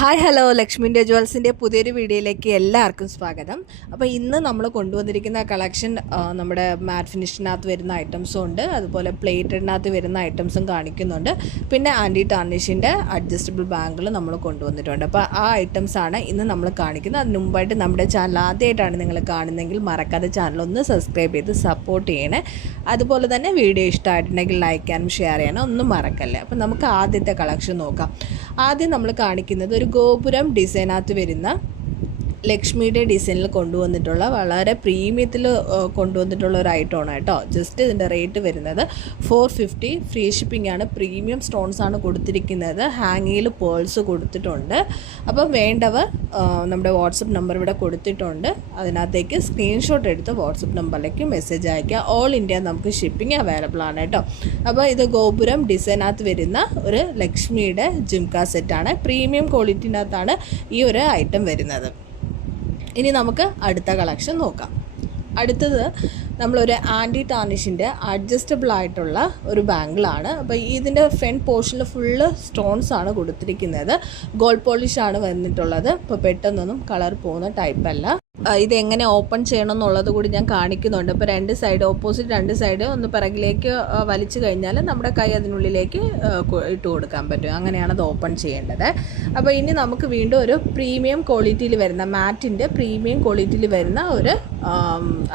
Hi hello ലക്ഷ്മിൻ്റെ ജ്വൽസിൻ്റെ പുതിയൊരു വീഡിയോയിലേക്ക് എല്ലാവർക്കും സ്വാഗതം. അപ്പോൾ ഇന്ന് നമ്മൾ കൊണ്ടുവന്നിരിക്കുന്ന കളക്ഷൻ നമ്മുടെ മാറ്റ് ഫിനിഷിനകത്ത് വരുന്ന ഐറ്റംസും ഉണ്ട്, അതുപോലെ പ്ലേറ്റഡിനകത്ത് വരുന്ന ഐറ്റംസും കാണിക്കുന്നുണ്ട്. പിന്നെ ആൻറ്റി ടാർണിഷിൻ്റെ അഡ്ജസ്റ്റബിൾ ബാങ്കുകൾ നമ്മൾ കൊണ്ടുവന്നിട്ടുണ്ട്. അപ്പോൾ ആ ഐറ്റംസാണ് ഇന്ന് നമ്മൾ കാണിക്കുന്നത്. അതിന് മുമ്പായിട്ട് നമ്മുടെ ചാനൽ ആദ്യമായിട്ടാണ് നിങ്ങൾ കാണുന്നതെങ്കിൽ മറക്കാതെ ചാനൽ ഒന്ന് സബ്സ്ക്രൈബ് ചെയ്ത് സപ്പോർട്ട് ചെയ്യണേ. അതുപോലെ തന്നെ വീഡിയോ ഇഷ്ടമായിട്ടുണ്ടെങ്കിൽ ലൈക്ക് ചെയ്യാനും ഷെയർ ചെയ്യാനും ഒന്നും മറക്കല്ലേ. അപ്പോൾ നമുക്ക് ആദ്യത്തെ കളക്ഷൻ നോക്കാം. ആദ്യം നമ്മൾ കാണിക്കുന്നത് ഒരു ഗോപുരം ഡിസൈനകത്ത് വരുന്ന ലക്ഷ്മിയുടെ ഡിസൈനിൽ കൊണ്ടുവന്നിട്ടുള്ള വളരെ പ്രീമിയത്തിൽ കൊണ്ടുവന്നിട്ടുള്ള ഒരു ഐറ്റമാണ് കേട്ടോ. ജസ്റ്റ് ഇതിൻ്റെ റേറ്റ് വരുന്നത് 450. ഫ്രീ ഷിപ്പിംഗ് ആണ്. പ്രീമിയം സ്റ്റോൺസ് ആണ് കൊടുത്തിരിക്കുന്നത്. ഹാങ്ങിയിൽ പേൾസ് കൊടുത്തിട്ടുണ്ട്. അപ്പം വേണ്ടവർ നമ്മുടെ വാട്സപ്പ് നമ്പർ ഇവിടെ കൊടുത്തിട്ടുണ്ട്. അതിനകത്തേക്ക് സ്ക്രീൻഷോട്ട് എടുത്ത് വാട്സപ്പ് നമ്പറിലേക്ക് മെസ്സേജ് അയയ്ക്കുക. ഓൾ ഇന്ത്യ നമുക്ക് ഷിപ്പിംഗ് അവൈലബിൾ ആണ് കേട്ടോ. അപ്പോൾ ഇത് ഗോപുരം ഡിസൈനകത്ത് വരുന്ന ഒരു ലക്ഷ്മിയുടെ ജിംക സെറ്റാണ്. പ്രീമിയം ക്വാളിറ്റിനകത്താണ് ഈ ഒരു ഐറ്റം വരുന്നത്. ഇനി നമുക്ക് അടുത്ത കളക്ഷൻ നോക്കാം. അടുത്തത് നമ്മളൊരു ആൻറ്റി ടാർണിഷിൻ്റെ അഡ്ജസ്റ്റബിൾ ആയിട്ടുള്ള ഒരു ബാങ്കിളാണ്. അപ്പോൾ ഇതിൻ്റെ ഫ്രണ്ട് പോർഷനിൽ ഫുള്ള് സ്റ്റോൺസ് ആണ് കൊടുത്തിരിക്കുന്നത്. ഗോൾഡ് പോളിഷാണ് വന്നിട്ടുള്ളത്. ഇപ്പോൾ പെട്ടെന്നൊന്നും കളർ പോകുന്ന ടൈപ്പല്ല. ഇതെങ്ങനെ ഓപ്പൺ ചെയ്യണം എന്നുള്ളത് കൂടി ഞാൻ കാണിക്കുന്നുണ്ട്. ഇപ്പോൾ രണ്ട് സൈഡ് ഓപ്പോസിറ്റ് രണ്ട് സൈഡ് ഒന്ന് പിറകിലേക്ക് വലിച്ചു കഴിഞ്ഞാൽ നമ്മുടെ കൈ അതിനുള്ളിലേക്ക് ഇട്ട് കൊടുക്കാൻ പറ്റും. അങ്ങനെയാണ് അത് ഓപ്പൺ ചെയ്യേണ്ടത്. അപ്പോൾ ഇനി നമുക്ക് വീണ്ടും ഒരു പ്രീമിയം ക്വാളിറ്റിയിൽ വരുന്ന മാറ്റിൻ്റെ പ്രീമിയം ക്വാളിറ്റിയിൽ വരുന്ന ഒരു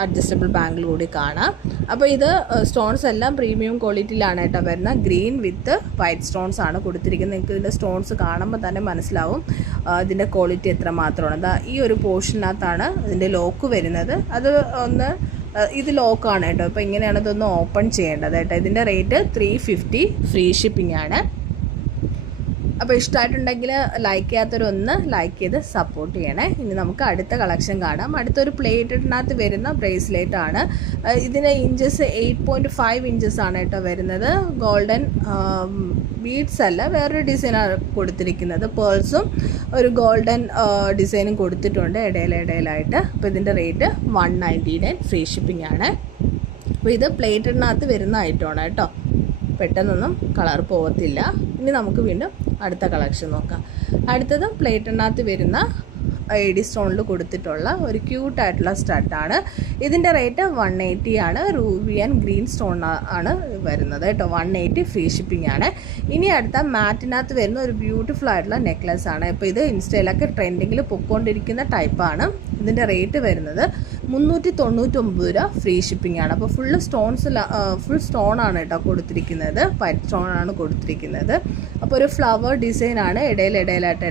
അഡ്ജസ്റ്റബിൾ ബാങ്കിൾ കൂടി കാണാം. അപ്പോൾ ഇത് സ്റ്റോൺസ് എല്ലാം പ്രീമിയം ക്വാളിറ്റിയിലാണ് കേട്ടോ വരുന്ന. ഗ്രീൻ വിത്ത് വൈറ്റ് സ്റ്റോൺസ് ആണ് കൊടുത്തിരിക്കുന്നത്. നിങ്ങൾക്ക് ഇതിൻ്റെ സ്റ്റോൺസ് കാണുമ്പോൾ തന്നെ മനസ്സിലാവും ഇതിൻ്റെ ക്വാളിറ്റി എത്രമാത്രമാണ്. ഈ ഒരു പോർഷനകത്താണ് ഇതിൻ്റെ ലോക്ക് വരുന്നത്. അത് ഒന്ന് ഇത് ലോക്കാണ് കേട്ടോ. അപ്പോൾ ഇങ്ങനെയാണ് ഇതൊന്ന് ഓപ്പൺ ചെയ്യേണ്ടത് കേട്ടോ. ഇതിൻ്റെ റേറ്റ് 350. ഫ്രീ ഷിപ്പിംഗ് ആണ്. അപ്പോൾ ഇഷ്ടമായിട്ടുണ്ടെങ്കിൽ ലൈക്ക് ചെയ്യാത്തവരൊന്ന് ലൈക്ക് ചെയ്ത് സപ്പോർട്ട് ചെയ്യണേ. ഇനി നമുക്ക് അടുത്ത കളക്ഷൻ കാണാം. അടുത്തൊരു പ്ലേറ്റഡിനകത്ത് വരുന്ന ബ്രേസ്ലെറ്റ് ആണ്. ഇതിന് ഇഞ്ചസ് 8.5 ഇഞ്ചസ് ആണ് കേട്ടോ വരുന്നത്. ഗോൾഡൻ ബീഡ്സ് അല്ല, വേറൊരു ഡിസൈനാണ് കൊടുത്തിരിക്കുന്നത്. പേൾസും ഒരു ഗോൾഡൻ ഡിസൈനും കൊടുത്തിട്ടുണ്ട് ഇടയിലായിട്ട്. അപ്പോൾ ഇതിൻ്റെ റേറ്റ് 199. ഫ്രീ ഷിപ്പിംഗ് ആണ്. അപ്പോൾ ഇത് പ്ലേറ്റഡിനകത്ത് വരുന്ന ഐറ്റമാണ് കേട്ടോ. പെട്ടെന്നൊന്നും കളർ പോകത്തില്ല. ഇനി നമുക്ക് വീണ്ടും അടുത്ത കളക്ഷൻ നോക്കാം. അടുത്തത് പ്ലേറ്റിനകത്ത് വരുന്ന എഡി സ്റ്റോണിൽ കൊടുത്തിട്ടുള്ള ഒരു ക്യൂട്ടായിട്ടുള്ള സ്റ്റഡാണ്. ഇതിൻ്റെ റേറ്റ് 180 ആണ്. റൂബി ആൻഡ് ഗ്രീൻ സ്റ്റോൺ ആണ് വരുന്നത് കേട്ടോ. 180. ഫ്രീ ഷിപ്പിംഗ് ആണ്. ഇനി അടുത്ത മാറ്റിനകത്ത് വരുന്ന ഒരു ബ്യൂട്ടിഫുൾ ആയിട്ടുള്ള നെക്ലസ് ആണ്. ഇപ്പോൾ ഇത് ഇൻസ്റ്റയിലൊക്കെ ട്രെൻഡിങ്ങിൽ പൊയ്ക്കൊണ്ടിരിക്കുന്ന ടൈപ്പാണ്. ഇതിൻ്റെ റേറ്റ് വരുന്നത് 399 രൂപ. ഫ്രീ ഷിപ്പിംഗ് ആണ്. അപ്പോൾ ഫുൾ സ്റ്റോൺ ആണ് കേട്ടോ കൊടുത്തിരിക്കുന്നത്. വൈറ്റ് സ്റ്റോൺ ആണ് കൊടുത്തിരിക്കുന്നത്. അപ്പോൾ ഒരു ഫ്ലവർ ഡിസൈനാണ് ഇടയിലായിട്ട്